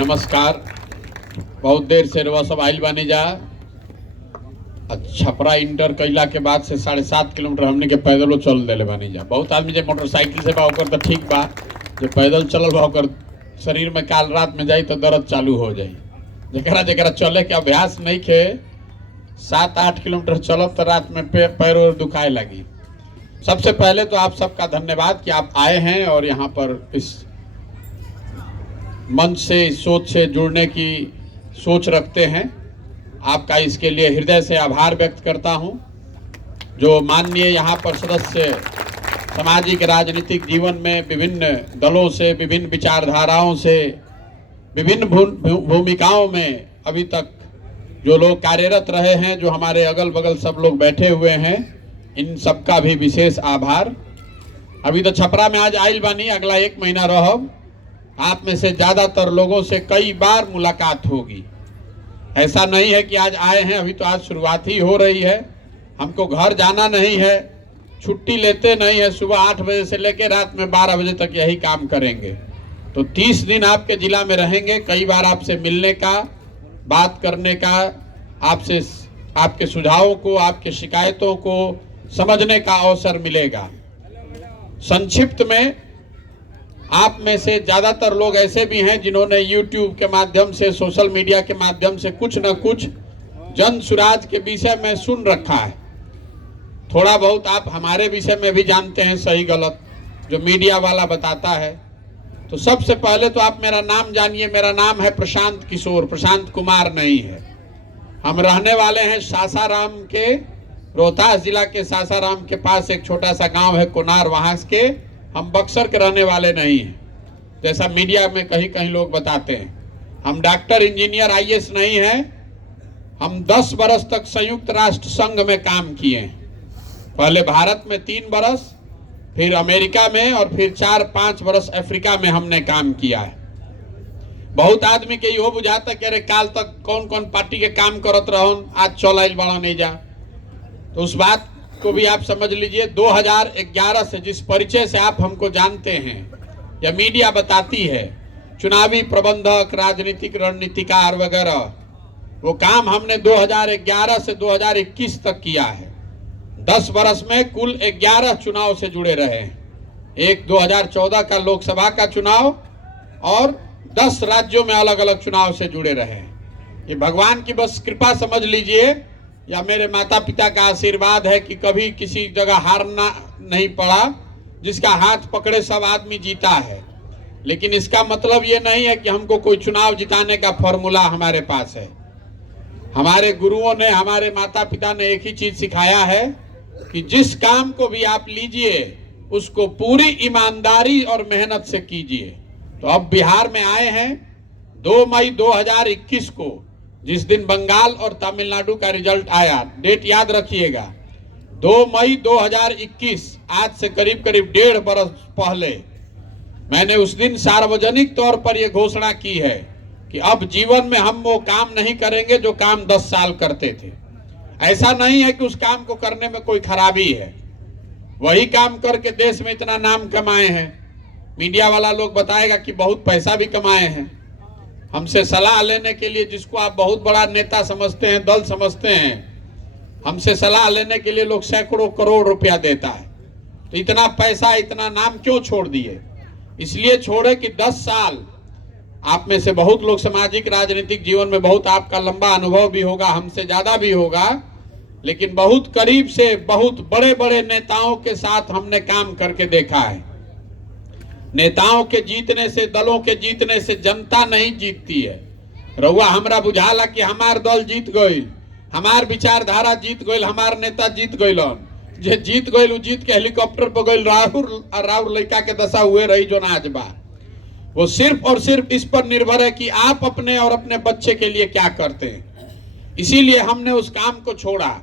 नमस्कार। बहुत देर से रवा सब आइल बानी जा। छपरा इंटर कैला के बाद से 7.5 किलोमीटर हमने के पैदल चल देले बानी जा। बहुत आदमी जो मोटरसाइकिल से बा ओकर तो ठीक बा, जो पैदल चलल बा ओकर शरीर में काल रात में जाई तो दर्द चालू हो जाई। जकरा जकरा चले के अभ्यास नहीं खे 7-8 किलोमीटर चलब तो रात में पैर और दुखाए लगी। सबसे पहले तो आप सबका धन्यवाद कि आप आए हैं और यहाँ पर इस मंच से, इस सोच से जुड़ने की सोच रखते हैं। आपका इसके लिए हृदय से आभार व्यक्त करता हूं। जो माननीय यहाँ पर सदस्य सामाजिक राजनीतिक जीवन में विभिन्न दलों से, विभिन्न विचारधाराओं से, विभिन्न भूमिकाओं में अभी तक जो लोग कार्यरत रहे हैं, जो हमारे अगल बगल सब लोग बैठे हुए हैं, इन सबका भी विशेष आभार। अभी तो छपरा में आज आइल बानी, अगला 1 महीना रहब। आप में से ज़्यादातर लोगों से कई बार मुलाकात होगी। ऐसा नहीं है कि आज आए हैं, अभी तो आज शुरुआत ही हो रही है। हमको घर जाना नहीं है, छुट्टी लेते नहीं है। सुबह 8 बजे से लेकर रात में 12 बजे तक यही काम करेंगे। तो 30 दिन आपके जिला में रहेंगे। कई बार आपसे मिलने का, बात करने का, आपसे आपके सुझावों को, आपके शिकायतों को समझने का अवसर मिलेगा। संक्षिप्त में, आप में से ज़्यादातर लोग ऐसे भी हैं जिन्होंने YouTube के माध्यम से, सोशल मीडिया के माध्यम से कुछ न कुछ जन सुराज के विषय में सुन रखा है। थोड़ा बहुत आप हमारे विषय में भी जानते हैं, सही गलत जो मीडिया वाला बताता है। तो सबसे पहले तो आप मेरा नाम जानिए। मेरा नाम है प्रशांत किशोर, प्रशांत कुमार नहीं है। हम रहने वाले हैं सासाराम के, रोहतास जिला के सासाराम के पास एक छोटा सा गाँव है कोनार, वहाँ के। हम बक्सर के रहने वाले नहीं हैं जैसा मीडिया में कहीं कहीं लोग बताते हैं। हम डॉक्टर, इंजीनियर, IAS नहीं हैं। हम 10 बरस तक संयुक्त राष्ट्र संघ में काम किए हैं। पहले भारत में 3 बरस, फिर अमेरिका में, और फिर 4-5 बरस अफ्रीका में हमने काम किया है। बहुत आदमी के यो बुझाता कि अरे काल तक कौन कौन पार्टी के काम करत रहन, आज चल आइल बड़ा नहीं जा। तो उस बात को भी आप समझ लीजिए। 2011 से जिस परिचय से आप हमको जानते हैं या मीडिया बताती है, चुनावी प्रबंधक, राजनीतिक रणनीतिकार वगैरह, वो काम हमने 2011 से 2021 तक किया है। 10 बरस में कुल 11 चुनाव से जुड़े रहे हैं। एक 2014 का लोकसभा का चुनाव और 10 राज्यों में अलग अलग चुनाव से जुड़े रहे हैं। ये भगवान की बस कृपा समझ लीजिए, या मेरे माता पिता का आशीर्वाद है कि कभी किसी जगह हारना नहीं पड़ा। जिसका हाथ पकड़े सब आदमी जीता है। लेकिन इसका मतलब ये नहीं है कि हमको कोई चुनाव जिताने का फॉर्मूला हमारे पास है। हमारे गुरुओं ने, हमारे माता पिता ने एक ही चीज सिखाया है कि जिस काम को भी आप लीजिए उसको पूरी ईमानदारी और मेहनत से कीजिए। तो अब बिहार में आए हैं 2 मई 2021 को, जिस दिन बंगाल और तमिलनाडु का रिजल्ट आया। डेट याद रखिएगा, 2 मई 2021। आज से करीब करीब 1.5 बरस पहले मैंने उस दिन सार्वजनिक तौर पर यह घोषणा की है कि अब जीवन में हम वो काम नहीं करेंगे जो काम 10 साल करते थे। ऐसा नहीं है कि उस काम को करने में कोई खराबी है। वही काम करके देश में इतना नाम कमाए हैं। मीडिया वाला लोग बताएगा कि बहुत पैसा भी कमाए हैं। हमसे सलाह लेने के लिए, जिसको आप बहुत बड़ा नेता समझते हैं, दल समझते हैं, हमसे सलाह लेने के लिए लोग सैकड़ों करोड़ रुपया देता है। तो इतना पैसा, इतना नाम क्यों छोड़ दिए? इसलिए छोड़े कि 10 साल, आप में से बहुत लोग सामाजिक राजनीतिक जीवन में बहुत आपका लंबा अनुभव भी होगा, हमसे ज्यादा भी होगा, लेकिन बहुत करीब से बहुत बड़े बड़े नेताओं के साथ हमने काम करके देखा है। नेताओं के जीतने से, दलों के जीतने से जनता नहीं जीतती है। रउआ हमरा बुझाला कि हमार दल जीत गई, हमार विचारधारा जीत गई, हमार नेता जीत गइलन। जे जीत गइल उ जीत के हेलीकॉप्टर पर गइल, राहुल लड़का के दशा हुए रही जो आज बा। वो सिर्फ और सिर्फ इस पर निर्भर है कि आप अपने और अपने बच्चे के लिए क्या करते हैं। इसीलिए हमने उस काम को छोड़ा।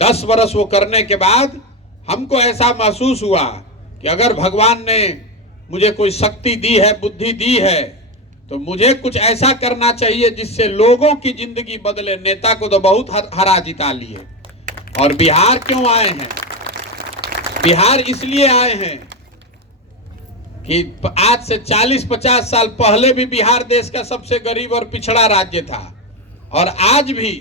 10 बरस वो करने के बाद हमको ऐसा महसूस हुआ कि अगर भगवान ने मुझे कोई शक्ति दी है, बुद्धि दी है, तो मुझे कुछ ऐसा करना चाहिए जिससे लोगों की जिंदगी बदले। नेता को तो बहुत हरा जिता लिए। और बिहार क्यों आए हैं? बिहार इसलिए आए हैं कि आज से 40-50 साल पहले भी बिहार देश का सबसे गरीब और पिछड़ा राज्य था, और आज भी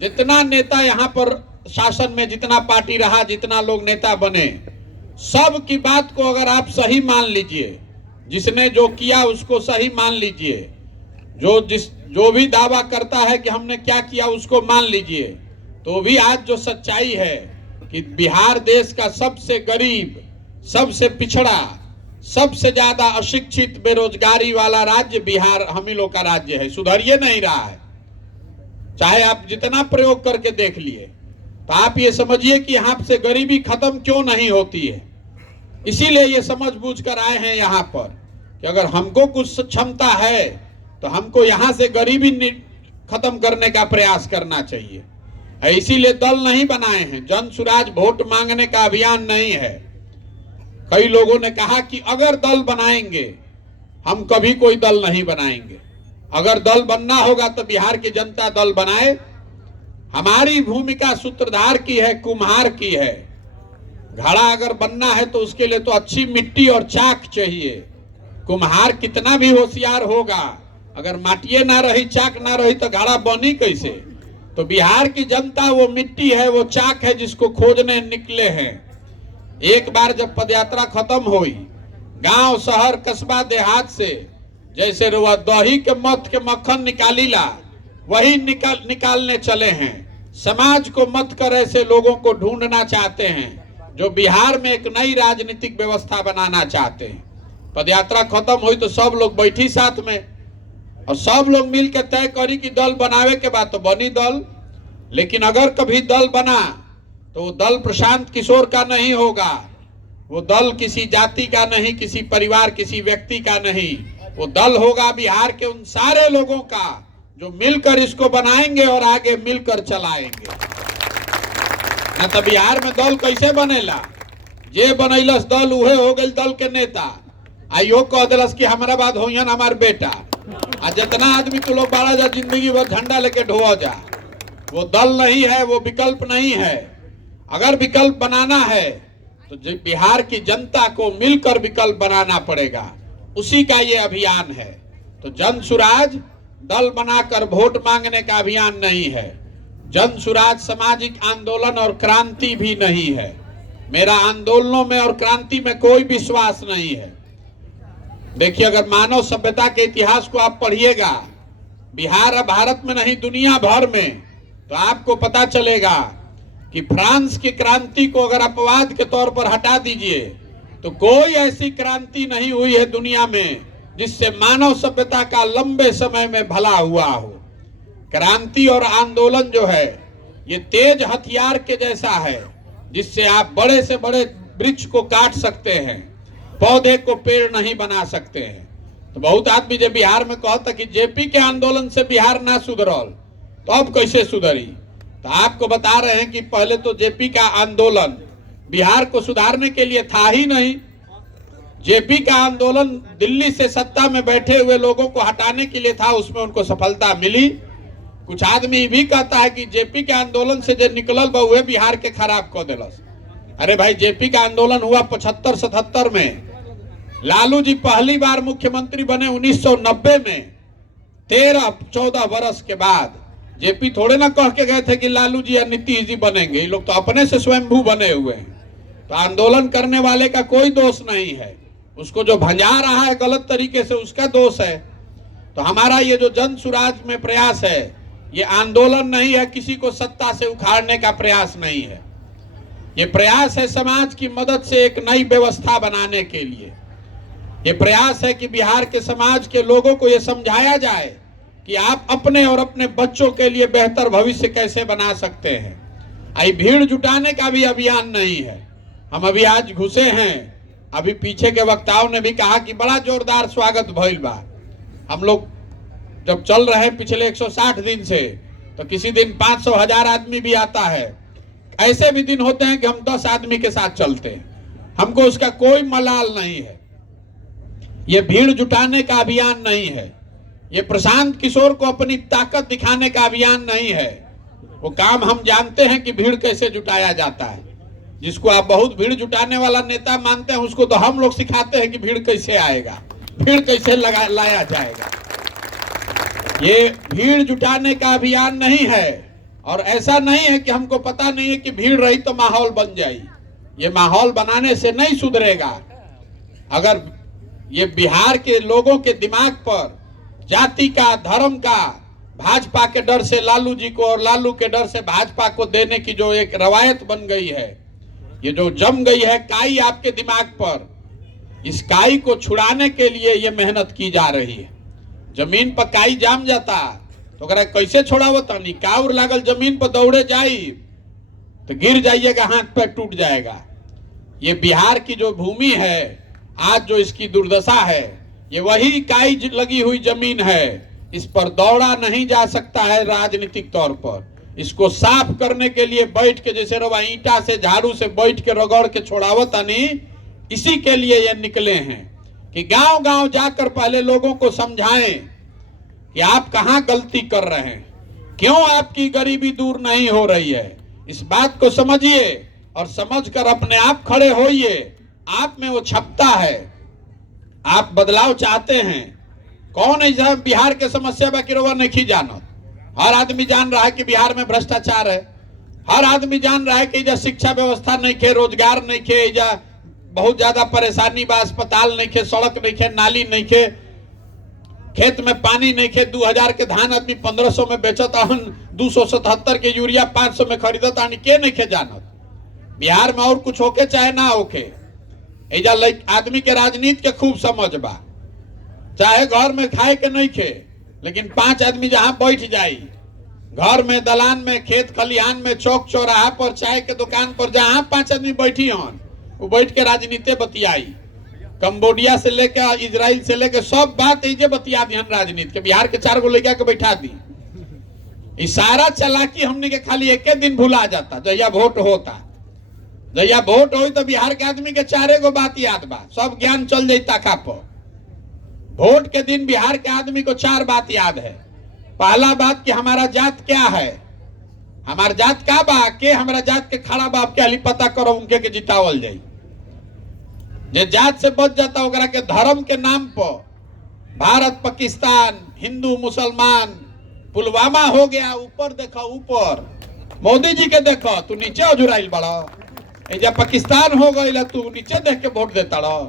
जितना नेता यहाँ पर शासन में, जितना पार्टी रहा, जितना लोग नेता बने, सब की बात को अगर आप सही मान लीजिए, जिसने जो किया उसको सही मान लीजिए, जो भी दावा करता है कि हमने क्या किया उसको मान लीजिए, तो भी आज जो सच्चाई है कि बिहार देश का सबसे गरीब, सबसे पिछड़ा, सबसे ज्यादा अशिक्षित, बेरोजगारी वाला राज्य बिहार हम ही लोग का राज्य है। सुधरिए नहीं रहा है, चाहे आप जितना प्रयोग करके देख लिए। तो आप ये समझिए कि यहाँ से गरीबी खत्म क्यों नहीं होती है। इसीलिए ये समझ बूझ कर आए हैं यहाँ पर कि अगर हमको कुछ क्षमता है तो हमको यहाँ से गरीबी खत्म करने का प्रयास करना चाहिए। इसीलिए दल नहीं बनाए हैं। जन सुराज वोट मांगने का अभियान नहीं है। कई लोगों ने कहा कि अगर दल बनाएंगे, हम कभी कोई दल नहीं बनाएंगे। अगर दल बनना होगा तो बिहार की जनता दल बनाए। हमारी भूमिका सूत्रधार की है, कुम्हार की है। घड़ा अगर बनना है तो उसके लिए तो अच्छी मिट्टी और चाक चाहिए। कुम्हार कितना भी होशियार होगा, अगर माटिए ना रही, चाक ना रही तो घड़ा बनी कैसे। तो बिहार की जनता वो मिट्टी है, वो चाक है जिसको खोजने निकले हैं। एक बार जब पदयात्रा खत्म हुई, गांव, शहर, कस्बा, देहात से जैसे वह दही के मत के मक्खन निकालीला, वही निकालने चले हैं। समाज को मत कर ऐसे लोगों को ढूंढना चाहते हैं जो बिहार में एक नई राजनीतिक व्यवस्था बनाना चाहते हैं। पदयात्रा खत्म हुई तो सब लोग बैठी साथ में, और सब लोग मिलकर तय करी कि दल बनावे के बाद तो बनी दल। लेकिन अगर कभी दल बना तो वो दल प्रशांत किशोर का नहीं होगा। वो दल किसी जाति का नहीं, किसी परिवार, किसी व्यक्ति का नहीं। वो दल होगा बिहार के उन सारे लोगों का जो मिलकर इसको बनाएंगे और आगे मिलकर चलाएंगे। न तो बिहार में दल कैसे बनेला, जे बनैलस दल उहे हो गई दल के नेता। आइयो कह दिलस कि हमारा बाद होयन हमार बेटा, आ जितना आदमी तू लोग बाड़ा जा जिंदगी भर झंडा लेके ढोआ जा। वो दल नहीं है, वो विकल्प नहीं है। अगर विकल्प बनाना है तो बिहार की जनता को मिलकर विकल्प बनाना पड़ेगा। उसी का ये अभियान है। तो जन सुराज दल बनाकर वोट मांगने का अभियान नहीं है। जन सुराज सामाजिक आंदोलन और क्रांति भी नहीं है। मेरा आंदोलनों में और क्रांति में कोई विश्वास नहीं है। देखिए, अगर मानव सभ्यता के इतिहास को आप पढ़िएगा, बिहार और भारत में नहीं दुनिया भर में, तो आपको पता चलेगा कि फ्रांस की क्रांति को अगर अपवाद के तौर पर हटा दीजिए तो कोई ऐसी क्रांति नहीं हुई है दुनिया में जिससे मानव सभ्यता का लंबे समय में भला हुआ हो। क्रांति और आंदोलन जो है ये तेज हथियार के जैसा है, जिससे आप बड़े से बड़े वृक्ष को काट सकते हैं, पौधे को पेड़ नहीं बना सकते हैं। तो बहुत आदमी जब बिहार में कहता कि जेपी के आंदोलन से बिहार ना सुधरल, तो अब कैसे सुधरी। तो आपको बता रहे हैं कि पहले तो जेपी का आंदोलन बिहार को सुधारने के लिए था ही नहीं। जेपी का आंदोलन दिल्ली से सत्ता में बैठे हुए लोगों को हटाने के लिए था, उसमें उनको सफलता मिली। कुछ आदमी भी कहता है कि जेपी के आंदोलन से जो निकलल बहुए बिहार के खराब कर दिलस। अरे भाई, जेपी का आंदोलन हुआ 75-77 में। लालू जी पहली बार मुख्यमंत्री बने 1990 में, 13-14 वर्ष के बाद। जेपी थोड़े ना कह के गए थे कि लालू जी या नीतीश जी बनेंगे। ये लोग तो अपने से स्वयंभू बने हुए हैं। तो आंदोलन करने वाले का कोई दोष नहीं है, उसको जो भंजा रहा है गलत तरीके से उसका दोष है। तो हमारा ये जो जन सुराज में प्रयास है, ये आंदोलन नहीं है, किसी को सत्ता से उखाड़ने का प्रयास नहीं है। ये प्रयास है समाज की मदद से एक नई व्यवस्था बनाने के लिए। ये प्रयास है कि बिहार के समाज के लोगों को ये समझाया जाए कि आप अपने और अपने बच्चों के लिए बेहतर भविष्य कैसे बना सकते हैं। आई भीड़ जुटाने का भी अभियान नहीं है। हम अभी आज घुसे हैं, अभी पीछे के वक्ताओं ने भी कहा कि बड़ा जोरदार स्वागत भइल बा। हम लोग जब चल रहे हैं पिछले 160 दिन से, तो किसी दिन 500-1000 आदमी भी आता है। ऐसे भी दिन होते हैं कि हम 10 आदमी के साथ चलते हैं। हमको उसका कोई मलाल नहीं है। ये भीड़ जुटाने का अभियान नहीं है। ये प्रशांत किशोर को अपनी ताकत दिखाने का अभियान नहीं है। वो काम हम जानते हैं कि भीड़ कैसे जुटाया जाता है। जिसको आप बहुत भीड़ जुटाने वाला नेता मानते हैं, उसको तो हम लोग सिखाते हैं कि भीड़ कैसे आएगा, भीड़ कैसे लाया जाएगा। ये भीड़ जुटाने का अभियान नहीं है, और ऐसा नहीं है कि हमको पता नहीं है कि भीड़ रही तो माहौल बन जाए। ये माहौल बनाने से नहीं सुधरेगा। अगर ये बिहार के लोगों के दिमाग पर जाति का, धर्म का, भाजपा के डर से लालू जी को और लालू के डर से भाजपा को देने की जो एक रवायत बन गई है, ये जो जम गई है काई आपके दिमाग पर, इस काई को छुड़ाने के लिए ये मेहनत की जा रही है। जमीन पर काई जाम जाता तो अगर कैसे छोड़ावो तनी, काउर लागल जमीन पर दौड़े जाई तो गिर जाइएगा, हाथ पैर टूट जाएगा। ये बिहार की जो भूमि है, आज जो इसकी दुर्दशा है, ये वही काई लगी हुई जमीन है। इस पर दौड़ा नहीं जा सकता है राजनीतिक तौर पर। इसको साफ करने के लिए बैठ के, जैसे रवा ईंटा से, झाड़ू से बैठ के रगड़ के छोड़ावत नहीं, इसी के लिए ये निकले हैं कि गांव गांव जाकर पहले लोगों को समझाएं कि आप कहां गलती कर रहे हैं, क्यों आपकी गरीबी दूर नहीं हो रही है। इस बात को समझिए और समझकर अपने आप खड़े होइए। आप में वो क्षमता है, आप बदलाव चाहते हैं। कौन है बिहार के समस्या बाकी रोवा नहीं जानत? हर आदमी जान रहा है कि बिहार में भ्रष्टाचार है। हर आदमी जान रहा है कि इधर शिक्षा व्यवस्था नहीं खे, रोजगार नहीं खे, इधर बहुत ज्यादा परेशानी बा, अस्पताल नहीं खे, सड़क नहीं खे, नाली नहीं खे, खेत में पानी नहीं खे। 2000 के धान आदमी 1500 में बेचता, 277 के यूरिया 500 में खरीदता, के नहीं खे जानत। बिहार में और कुछ होके चाहे ना होके, एजा आदमी के राजनीति के खूब समझ बा। चाहे घर में खाए के नहीं खे, लेकिन 5 आदमी जहां बैठ जाई, घर में, दलान में, खेत खलिहान में, चौक चौराहा पर, चाय के दुकान पर, जहां 5 आदमी बैठी हन, वो बैठ के राजनीति बतियाई। कंबोडिया से लेकर, इजराइल से लेकर सब बात ऐसे बतिया दी राजनीति के। बिहार के 4 गो लेकर के बैठा दी। इस सारा चालाकी हमने के खाली एक दिन भुला जाता, जहिया वोट होता। जहिया वोट हो तो बिहार के आदमी के 4 गो बात याद बा, सब ज्ञान चल जाता का पर। वोट के दिन बिहार के आदमी को 4 बात याद है। पहला बात कि हमारा जात क्या है, हमारा जात का बा, के हमारा जात के खड़ा बाप के हाली पता करो, उनके के जितावल जाई। जे जात से बच जाता ओकरा के धर्म के नाम पर भारत पाकिस्तान, हिंदू मुसलमान, पुलवामा हो गया, ऊपर देखो, ऊपर मोदी जी के देखो, तू नीचे अजुराइल बड़ा। एजा पाकिस्तान हो गई, तू नीचे देख के वोट देता रहो।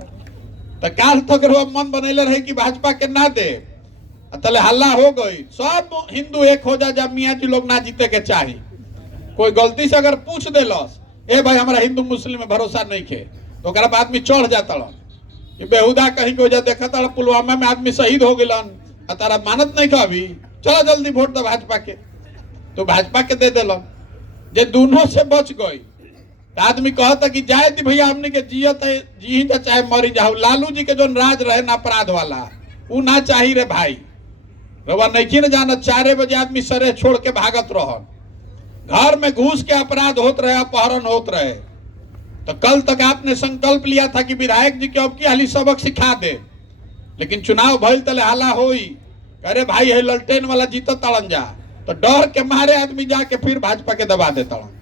तो काल तक मन बनैले रहे कि भाजपा के ना दे, तले हल्ला हो गई। सब हिंदू एक हो जा, जब मियाँ जी लोग ना जीते के चाही। कोई गलती से अगर पूछ देलस, ए भाई हमारा हिंदू मुस्लिम में भरोसा नहीं खे, तो आदमी चढ़ जाता ये बेहुदा कहीं को जा देखा था पुलवामा में आदमी शहीद हो गलन, तारा मानत नहीं खा अभी, चलो जल्दी वोट दो भाजपा के, तो भाजपा के दे दिलन। जे दोनों से बच गई, आदमी कहता कि जाए दी भैया, हमने के जियत है, जी तो चाहे मरी जाओ। लालू जी के जो राज रहे ना अपराध वाला, वो ना चाहिए रे भाई। रवा नहीं न जाना, 4 बजे आदमी सरे छोड़ के भागत रह, घर में घुस के अपराध होत रहे, अपहरण होत रहे। तो कल तक आपने संकल्प लिया था कि विधायक जी के अब की हाली सबक सिखा दे, लेकिन चुनाव भइल तले हाला होई, अरे भाई है ललटेन वाला जीत तड़न जा, तो डर के मारे आदमी जाके फिर भाजपा के दबा दे तड़न।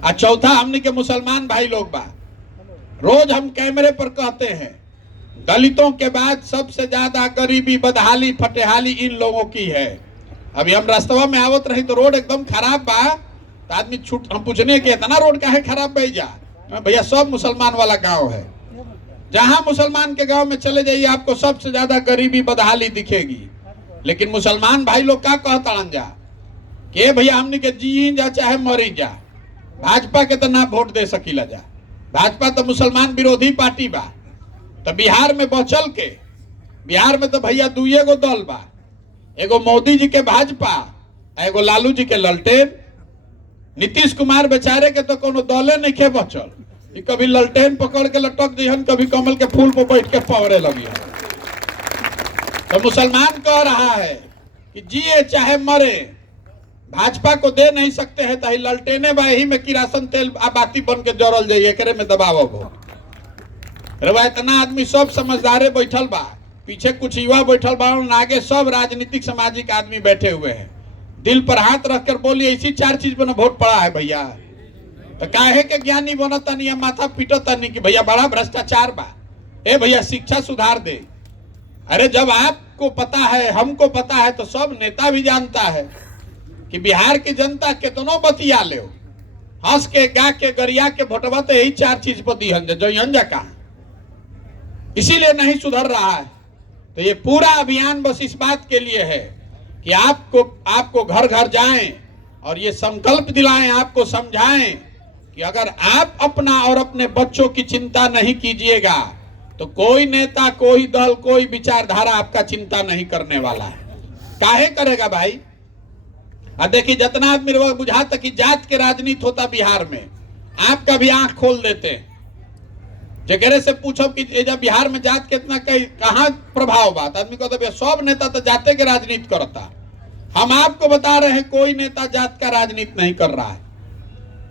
और चौथा, हमने के मुसलमान भाई लोग बा, रोज हम कैमरे पर कहते हैं दलितों के बाद सबसे ज्यादा गरीबी, बदहाली, फटेहाली इन लोगों की है। अभी हम रास्ता में आवत रही तो रोड एकदम खराब बा, तो आदमी छूट, हम पूछने के इतना रोड का है खराब भैया? भैया सब मुसलमान वाला गांव है, जहां मुसलमान के गांव में चले जाइए आपको सबसे ज्यादा गरीबी, बदहाली दिखेगी। लेकिन मुसलमान भाई लोग क्या कहता जा कि भैया हमने के जी जा चाहे मरी जा, भाजपा के तो ना वोट दे सकीला जा, भाजपा तो मुसलमान विरोधी पार्टी बा। तो बिहार में बचल के, बिहार में तो भैया 2 गो दल बा, एगो मोदी जी के भाजपा, एगो लालू जी के ललटेन। नीतीश कुमार बेचारे के तो कोनो दले नहीं खे बचल, कभी ललटेन पकड़ के लटक दिहन, कभी कमल के फूल पर बैठ के पवरे लगी। तो मुसलमान कह रहा है कि जिए चाहे मरे, भाजपा को दे नहीं सकते हैं, तो ललटेने बा, यही में किरासन तेल आबाती बन के जरल जाइए, एकरे में दबाव हो। इतना आदमी सब समझदारे बैठल बा, पीछे कुछ युवा बैठल बा, आगे सब राजनीतिक सामाजिक आदमी बैठे हुए हैं। दिल पर हाथ रखकर बोलिए, ऐसी 4 चीज पर वोट पड़ा है भैया, तो काहे के ज्ञानी बनता नहीं, माथा पीटता नहीं कि भैया बड़ा भ्रष्टाचार बा, ए भैया शिक्षा सुधार दे। अरे जब आपको पता है, हमको पता है, तो सब नेता भी जानता है कि बिहार की जनता कितनो बतिया ले, हंस के गा के गरिया के भोटवा तो यही 4 चीज पर दी जयंजा का, इसीलिए नहीं सुधर रहा है। तो ये पूरा अभियान बस इस बात के लिए है कि आपको घर घर जाएं और ये संकल्प दिलाएं, आपको समझाएं कि अगर आप अपना और अपने बच्चों की चिंता नहीं कीजिएगा तो कोई नेता, कोई दल, कोई विचारधारा आपका चिंता नहीं करने वाला है। काहे करेगा भाई? देखिए जितना आदमी बुझाता कि जात के राजनीति होता बिहार में, आपका भी आंख खोल देते। जगह से पूछो कि जब बिहार में जात कितना कहाँ प्रभाव बात, आदमी को तो सब नेता तो जाते के राजनीति करता। हम आपको बता रहे हैं कोई नेता जात का राजनीति नहीं कर रहा है।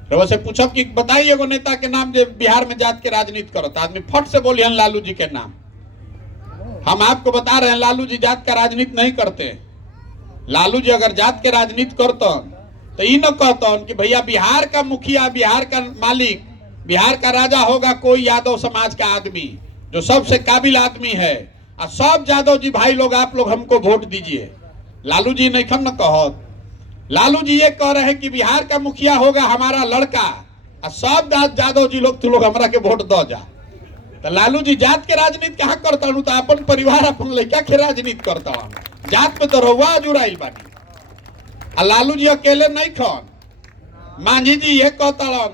तो वैसे पूछो कि बताइए वो नेता के नाम जो बिहार में जात के राजनीति करता, आदमी फट से बोलिए लालू जी के नाम। हम आपको बता रहे हैं लालू जी जात का राजनीति नहीं करते। लालू जी अगर जात के राजनीति करते तो ये न कहते कि भैया बिहार का मुखिया, बिहार का मालिक, बिहार का राजा होगा कोई यादव समाज का आदमी जो सबसे काबिल आदमी है, और सब यादव जी भाई लोग आप लोग हमको वोट दीजिए। लालू जी नहीं खम न कहो। लालू जी ये कह रहे हैं कि बिहार का मुखिया होगा हमारा लड़का, और सब यादव जी लोग तू लोग हमरा के वोट दो जा। तो लालू जी जात के राजनीति कहाँ करता हूँ? तो अपन परिवार, अपन लड़का के राजनीति करता हूँ। जात में तो रहुआ जुड़ाइल बानी। लालू जी अकेले नहीं खन, मांझी जी ये कहता,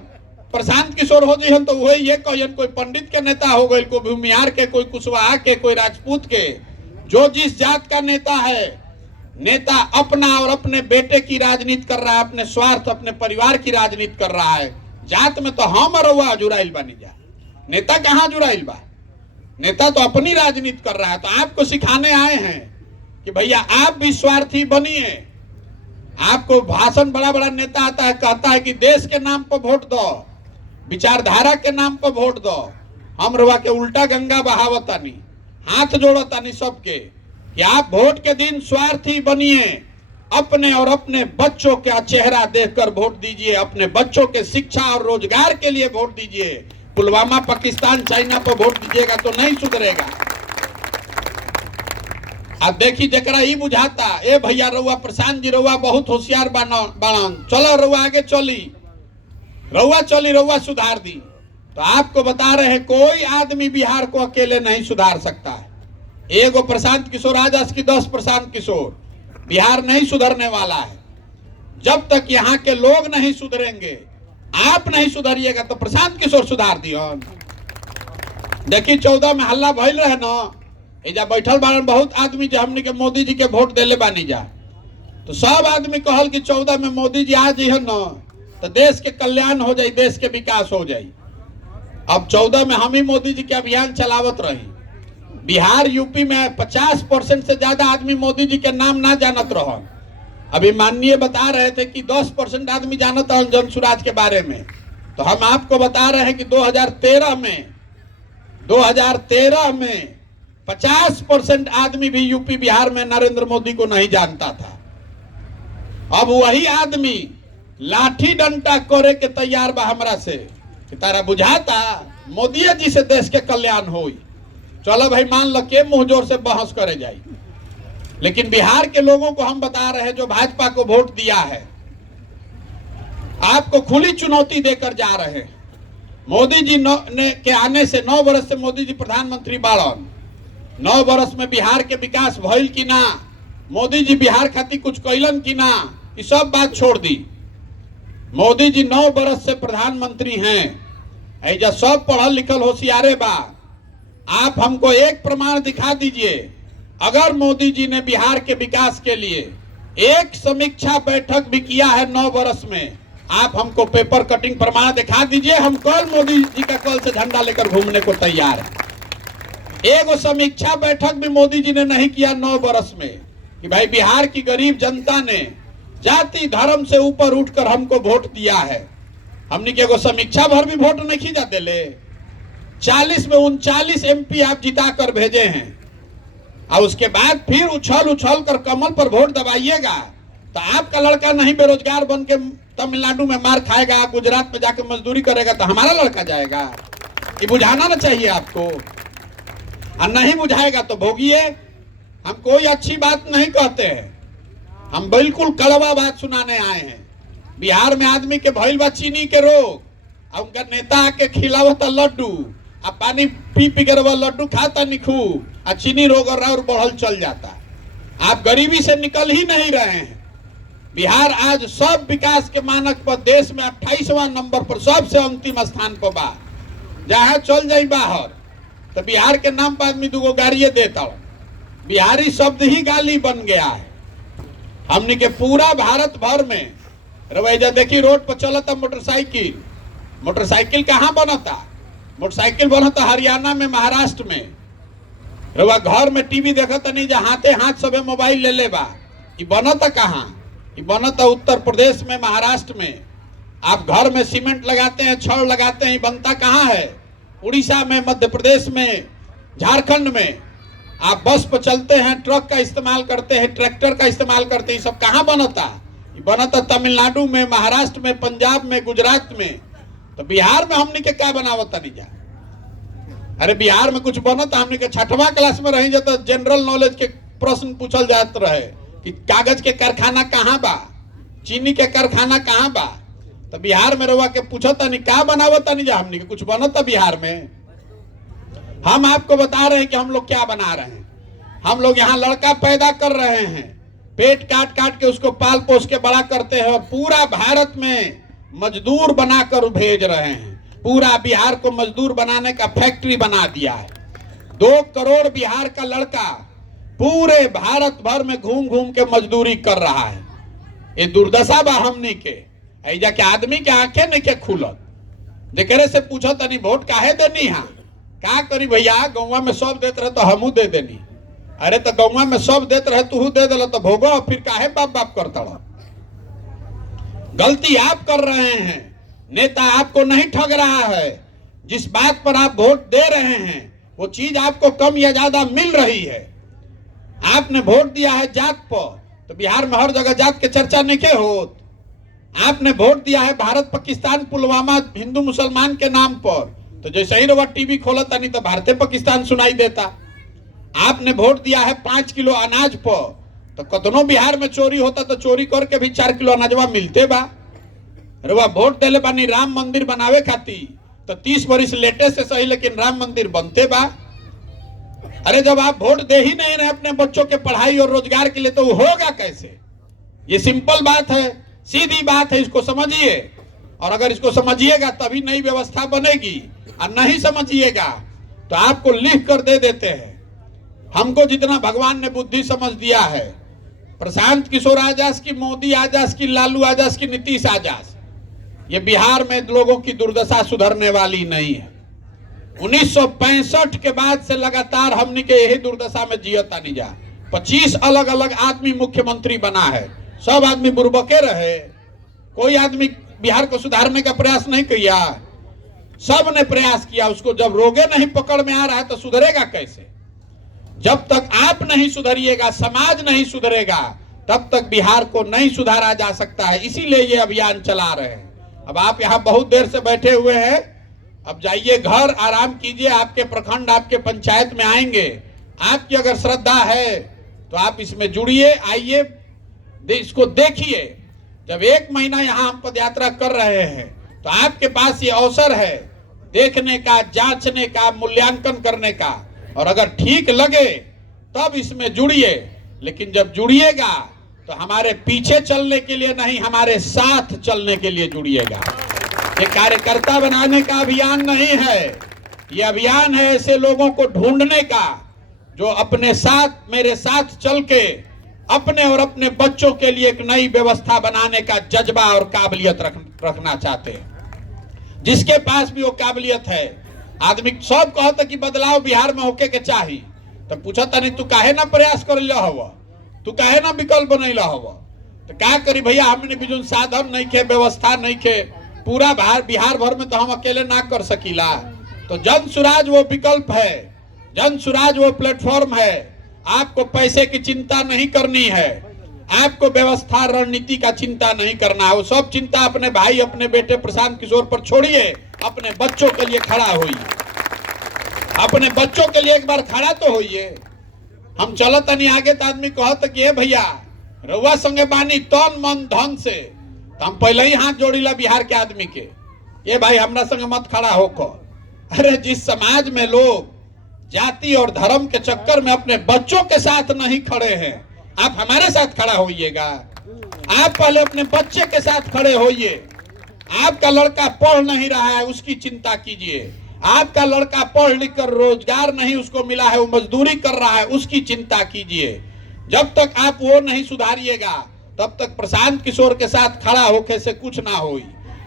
प्रशांत किशोर हो जी हम तो वही ये कहियन, कोई पंडित के नेता हो गए, कोई भूमिहार के, कोई कुशवाहा के, कोई राजपूत के। जो जिस जात का नेता है, नेता अपना और अपने बेटे की राजनीति कर रहा है, अपने स्वार्थ, अपने परिवार की राजनीति कर रहा है। जात में तो हम रहुआ जुड़ाइल बानी जा, नेता कहाँ जुड़ाइल बा? नेता तो अपनी राजनीति कर रहा है। तो आपको सिखाने आए हैं कि भैया आप भी स्वार्थी बनिए। आपको भाषण बड़ा बड़ा नेता आता है, कहता है कि देश के नाम पर वोट दो, विचारधारा के नाम पर वोट दो। हम रवा के उल्टा गंगा बहावतानी, हाथ जोड़तानी सबके कि आप वोट के दिन स्वार्थी बनिए, अपने और अपने बच्चों का चेहरा देखकर वोट दीजिए, अपने बच्चों के शिक्षा और रोजगार के लिए वोट दीजिए। पुलवामा, पाकिस्तान, चाइना पर वोट दीजिएगा तो नहीं सुधरेगा। अब देखिए जरा ये बुझाता, ए भैया रउआ प्रशांत जी रउआ बहुत होशियार बाणन, चलो रउआ आगे चली, रउआ चली, रउआ सुधार दी। तो आपको बता रहे हैं कोई आदमी बिहार को अकेले नहीं सुधार सकता है। एगो प्रशांत किशोर आज की 10 प्रशांत किशोर, बिहार नहीं सुधरने वाला है। जब तक यहाँ के लोग नहीं सुधरेंगे, आप नहीं सुधरिएगा तो प्रशांत किशोर सुधार दियो। देखिए 14 में हल्ला भइल रहे न, एजा बैठल बारन बहुत आदमी जो हमने के मोदी जी के वोट देले बानी जा, तो सब आदमी कहल कि 14 में मोदी जी आ जी है न तो देश के कल्याण हो जाए, देश के विकास हो जाए। अब 14 में हम ही मोदी जी के अभियान चलावत रही। बिहार यूपी में 50% से ज्यादा आदमी मोदी जी के नाम ना जानत रहो। अभी माननीय बता रहे थे कि 10% आदमी जानत है जन सुराज के बारे में। तो हम आपको बता रहे हैं कि 2013 में 50% आदमी भी यूपी बिहार में नरेंद्र मोदी को नहीं जानता था। अब वही आदमी लाठी डंडा करे के तैयार बा हमरा से कि तारा बुझाता मोदी जी से देश के कल्याण होई। चलो भाई मान लो के मुंह जोर से बहस करे जाए, लेकिन बिहार के लोगों को हम बता रहे हैं जो भाजपा को वोट दिया है, आपको खुली चुनौती देकर जा रहे हैं। मोदी जी के आने से 9 वर्ष से मोदी जी प्रधानमंत्री बाड़न, 9 वर्ष में बिहार के विकास भइल कि ना, मोदी जी बिहार खातिर कुछ कैलन कि ना, ये सब बात छोड़ दी। मोदी जी 9 वर्ष से प्रधानमंत्री हैं, ऐजा सब पढ़ल लिखल होशियारे बा। आप हमको एक प्रमाण दिखा दीजिए, अगर मोदी जी ने बिहार के विकास के लिए एक समीक्षा बैठक भी किया है 9 वर्ष में, आप हमको पेपर कटिंग प्रमाण दिखा दीजिए। हम कल मोदी जी का कल से झंडा लेकर घूमने को तैयार है। एक समीक्षा बैठक भी मोदी जी ने नहीं किया 9 वर्ष में कि भाई बिहार की गरीब जनता ने जाति धर्म से ऊपर उठकर हमको वोट दिया है। हमने के एगो समीक्षा भर भी वोट नहीं खींचा देले। 40 में 39 MP आप जिता कर भेजे हैं, और उसके बाद फिर उछल कर कमल पर वोट दबाइएगा तो आपका लड़का नहीं बेरोजगार बन के तमिलनाडु में मार खाएगा, गुजरात में जाकर मजदूरी करेगा तो हमारा लड़का जाएगा? ये बुझाना ना चाहिए आपको, और नहीं बुझाएगा तो भोगिए। हम कोई अच्छी बात नहीं कहते हैं, हम बिल्कुल कड़वा बात सुनाने आए हैं। बिहार में आदमी के भइल बा चीनी के रोग, और उनका नेता आके खिलावता लड्डू, आ पानी पी पी कर लड्डू खाता निखू, आ चीनी रोग और बढ़ल चल जाता। आप गरीबी से निकल ही नहीं रहे हैं। बिहार आज सब विकास के मानक पर देश में 28वां नंबर पर सबसे अंतिम स्थान पर बा। जहाँ चल जाई बाहर तो बिहार के नाम पर आदमी दूगो गाड़िए देता। बिहारी शब्द ही गाली बन गया है। हमने के पूरा भारत भर में रवैया देखी, रोड पर चलता मोटरसाइकिल। मोटरसाइकिल कहाँ बनता? मोटरसाइकिल बनता हरियाणा में, महाराष्ट्र में। रवा घर में टीवी देखता नहीं, जहाँ हाथे हाथ सबे मोबाइल ले ले बा। ये बनता कहाँ? ये बनता उत्तर प्रदेश में, महाराष्ट्र में। आप घर में सीमेंट लगाते हैं, छड़ लगाते हैं, बनता कहाँ है? उड़ीसा में, मध्य प्रदेश में, झारखंड में। आप बस पर चलते हैं, ट्रक का इस्तेमाल करते हैं, ट्रैक्टर का इस्तेमाल करते हैं, सब कहाँ बनता? ये बनता तमिलनाडु में, महाराष्ट्र में, पंजाब में, गुजरात में। तो बिहार में हमने के क्या बनावता नहीं जा? अरे बिहार में कुछ बनता, हमने के 6वां क्लास में रही जाता, जनरल नॉलेज के प्रश्न पूछल जात रहे कि कागज के कारखाना कहाँ बा, चीनी के कारखाना कहाँ बा। तो बिहार में रवा के पूछता नहीं क्या बनावता नहीं जा, हमने के कुछ बनता बिहार में? हम आपको बता रहे हैं कि हम लोग क्या बना रहे हैं। हम लोग यहाँ लड़का पैदा कर रहे हैं, पेट काट काट के उसको पाल पोस के बड़ा करते हैं, और पूरा भारत में मजदूर बनाकर भेज रहे हैं। पूरा बिहार को मजदूर बनाने का फैक्ट्री बना दिया है। 2 करोड़ बिहार का लड़का पूरे भारत भर में घूम घूम के मजदूरी कर रहा है। ये दुर्दशा बा हमनी के। ऐजा के आदमी के आंखें नहीं के खुलत। जेकरे से पूछो तनी वोट काहे देनी है? का करी भैया, गौवा में सब देते रहे तो हमू दे देनी। अरे तो गौवा में सब देते रहे तू दे दिला तो भोगो, फिर काहे बाप बाप करता रहा? गलती आप कर रहे हैं, नेता आपको नहीं ठग रहा है। जिस बात पर आप वोट दे रहे हैं वो चीज आपको कम या ज्यादा मिल रही है। आपने वोट दिया है जात पर, तो बिहार में हर जगह जात के चर्चा नहीं के होत। आपने वोट दिया है भारत पाकिस्तान पुलवामा हिंदू मुसलमान के नाम पर, तो जैसे ही रवा टीवी खोलता नहीं तो भारतीय पाकिस्तान सुनाई देता। आपने वोट दिया है 5 किलो अनाज पर, तो कतनो बिहार में चोरी होता तो चोरी करके भी 4 किलो अनाजवा मिलते बा। रवा वोट देले बानी राम मंदिर बनावे खातिर, तो 30 वर्ष लेटे से सही लेकिन राम मंदिर बनते बा। अरे जब आप वोट दे ही नहीं रहे अपने बच्चों के पढ़ाई और रोजगार के लिए, तो वो होगा कैसे? ये सिंपल बात है, सीधी बात है, इसको समझिए। और अगर इसको समझिएगा तभी नई व्यवस्था बनेगी, और नहीं समझिएगा तो आपको लिख कर दे देते हैं। हमको जितना भगवान ने बुद्धि समझ दिया है, प्रशांत किशोर आजाद की, मोदी आजाद की, लालू आजाद की, नीतीश आजाद, ये बिहार में लोगों की दुर्दशा सुधरने वाली नहीं है। 1965 के बाद से लगातार हमने के यही दुर्दशा में जियता नहीं जा। 25 अलग अलग आदमी मुख्यमंत्री बना है, सब आदमी बुर्बके रहे। कोई आदमी बिहार को सुधारने का प्रयास नहीं किया। सब ने प्रयास किया। उसको जब रोगे नहीं पकड़ में आ रहा है तो सुधरेगा कैसे? जब तक आप नहीं सुधरिएगा, समाज नहीं सुधरेगा, तब तक बिहार को नहीं सुधारा जा सकता है। इसीलिए ये अभियान चला रहे हैं। अब आप यहाँ बहुत देर से बैठे हुए हैं, अब जाइए घर, आराम कीजिए। आपके प्रखंड, आपके पंचायत में आएंगे। आपकी अगर श्रद्धा है तो आप इसमें जुड़िए, आइए, इसको देखिए। जब 1 महीना यहाँ हम पदयात्रा कर रहे हैं तो आपके पास ये अवसर है देखने का, जांचने का, मूल्यांकन करने का। और अगर ठीक लगे तब इसमें जुड़िए। लेकिन जब जुड़िएगा तो हमारे पीछे चलने के लिए नहीं, हमारे साथ चलने के लिए जुड़िएगा। ये कार्यकर्ता बनाने का अभियान नहीं है, ये अभियान है ऐसे लोगों को ढूंढने का जो अपने साथ, मेरे साथ चल के अपने और अपने बच्चों के लिए एक नई व्यवस्था बनाने का जज्बा और काबिलियत रखना चाहते हैं। जिसके पास भी वो काबिलियत है। आदमी सब कहता कि बदलाव बिहार में होके के चाहिए, तो पूछता नहीं तू काहे ना प्रयास कर लो हवा, तू काहे ना विकल्प बनैला हवा? तो क्या करी भैया, हमने भी जो साधन नहीं खे, व्यवस्था नहीं खे, पूरा बिहार भर में तो हम अकेले ना कर सकीला। तो जन सुराज वो विकल्प है, जन सुराज वो प्लेटफॉर्म है। आपको पैसे की चिंता नहीं करनी है, आपको व्यवस्था रणनीति का चिंता नहीं करना है। वो सब चिंता अपने भाई अपने बेटे प्रशांत किशोर पर छोड़िए, अपने बच्चों के लिए खड़ा होइए, अपने बच्चों के लिए एक बार खड़ा तो होइए। हम चलत नहीं आगे तो आदमी कहत कि भैया रउआ संगे बानी तन मन धन से, तो हम पहले ही हाथ जोड़ीला बिहार के आदमी के, ये भाई हमरा संगे मत खड़ा होको। अरे जिस समाज में लोग जाति और धर्म के चक्कर में अपने बच्चों के साथ नहीं खड़े हैं, आप हमारे साथ खड़ा होइएगा। आप पहले अपने बच्चे के साथ खड़े होइए। आपका लड़का पढ़ नहीं रहा है, उसकी चिंता कीजिए। आपका लड़का पढ़ लिख कर रोजगार नहीं उसको मिला है, वो मजदूरी कर रहा है, उसकी चिंता कीजिए। जब तक आप वो नहीं सुधारिएगा तब तक प्रशांत किशोर के साथ खड़ा होके से कुछ ना होई।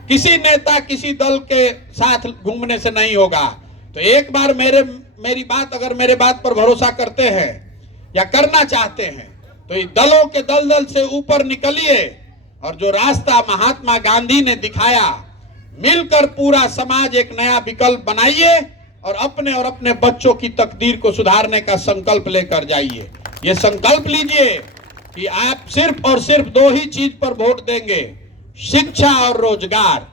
किसी नेता किसी दल के साथ घूमने से नहीं होगा। तो एक बार मेरी बात, अगर मेरे बात पर भरोसा करते हैं या करना चाहते हैं तो इस दलों के दलदल से ऊपर निकलिए और जो रास्ता महात्मा गांधी ने दिखाया, मिलकर पूरा समाज एक नया विकल्प बनाइए और अपने बच्चों की तकदीर को सुधारने का संकल्प लेकर जाइए। ये संकल्प लीजिए कि आप सिर्फ और सिर्फ दो ही चीज पर वोट देंगे, शिक्षा और रोजगार।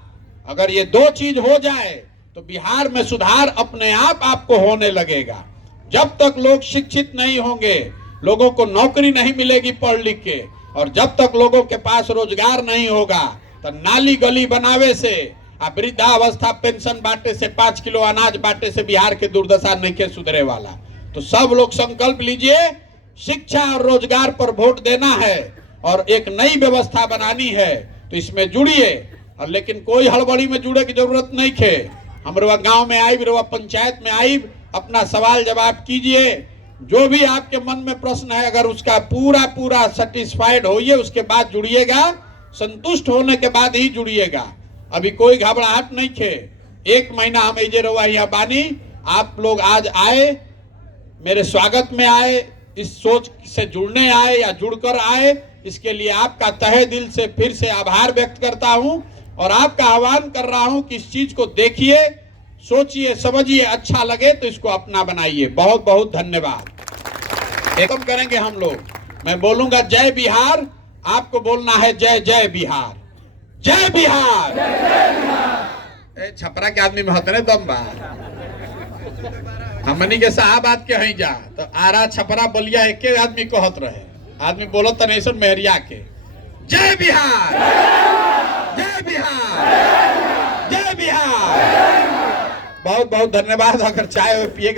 अगर ये दो चीज हो जाए तो बिहार में सुधार अपने आप आपको होने लगेगा। जब तक लोग शिक्षित नहीं होंगे, लोगों को नौकरी नहीं मिलेगी पढ़ लिख के, और जब तक लोगों के पास रोजगार नहीं होगा तो नाली गली बनावे से, वृद्धावस्था पेंशन बांटे से, 5 किलो अनाज बांटे से बिहार के दुर्दशा नहीं के सुधरे वाला। तो सब लोग संकल्प लीजिए, शिक्षा और रोजगार पर वोट देना है और एक नई व्यवस्था बनानी है, तो इसमें जुड़िए। और लेकिन कोई हड़बड़ी में जुड़े की जरूरत नहीं है। हमारे गांव में आई, पंचायत में आई, अपना सवाल जवाब कीजिए। जो भी आपके मन में प्रश्न है, अगर उसका पूरा सेटिस्फाइड होइए, उसके बाद जुड़िएगा। संतुष्ट होने के बाद ही जुड़िएगा। अभी कोई घबराहट नहीं है। 1 महीना हम ऐजे रहुआ यहाँ बानी, आप लोग आज आए, मेरे स्वागत में आए, इस सोच से जुड़ने आए या जुड़कर आए, इसके लिए आपका तहे दिल से फिर से आभार व्यक्त करता हूं और आपका आह्वान कर रहा हूं कि इस चीज को देखिए, सोचिए, समझिए, अच्छा लगे तो इसको अपना बनाइए। बहुत बहुत धन्यवाद। एकदम करेंगे हम लोग। मैं बोलूंगा जय बिहार, आपको बोलना है जय जय बिहार, जय बिहार। छपरा के आदमी में होते ना दम बा, हमनी के साहबाद के हई जा तो आरा छपरा बलिया एक आदमी कहत रहे, आदमी बोलत नहीं सर मेहरिया के। जय बिहार, जय बिहार, जय बिहार। बहुत बहुत धन्यवाद। अगर चाय पिए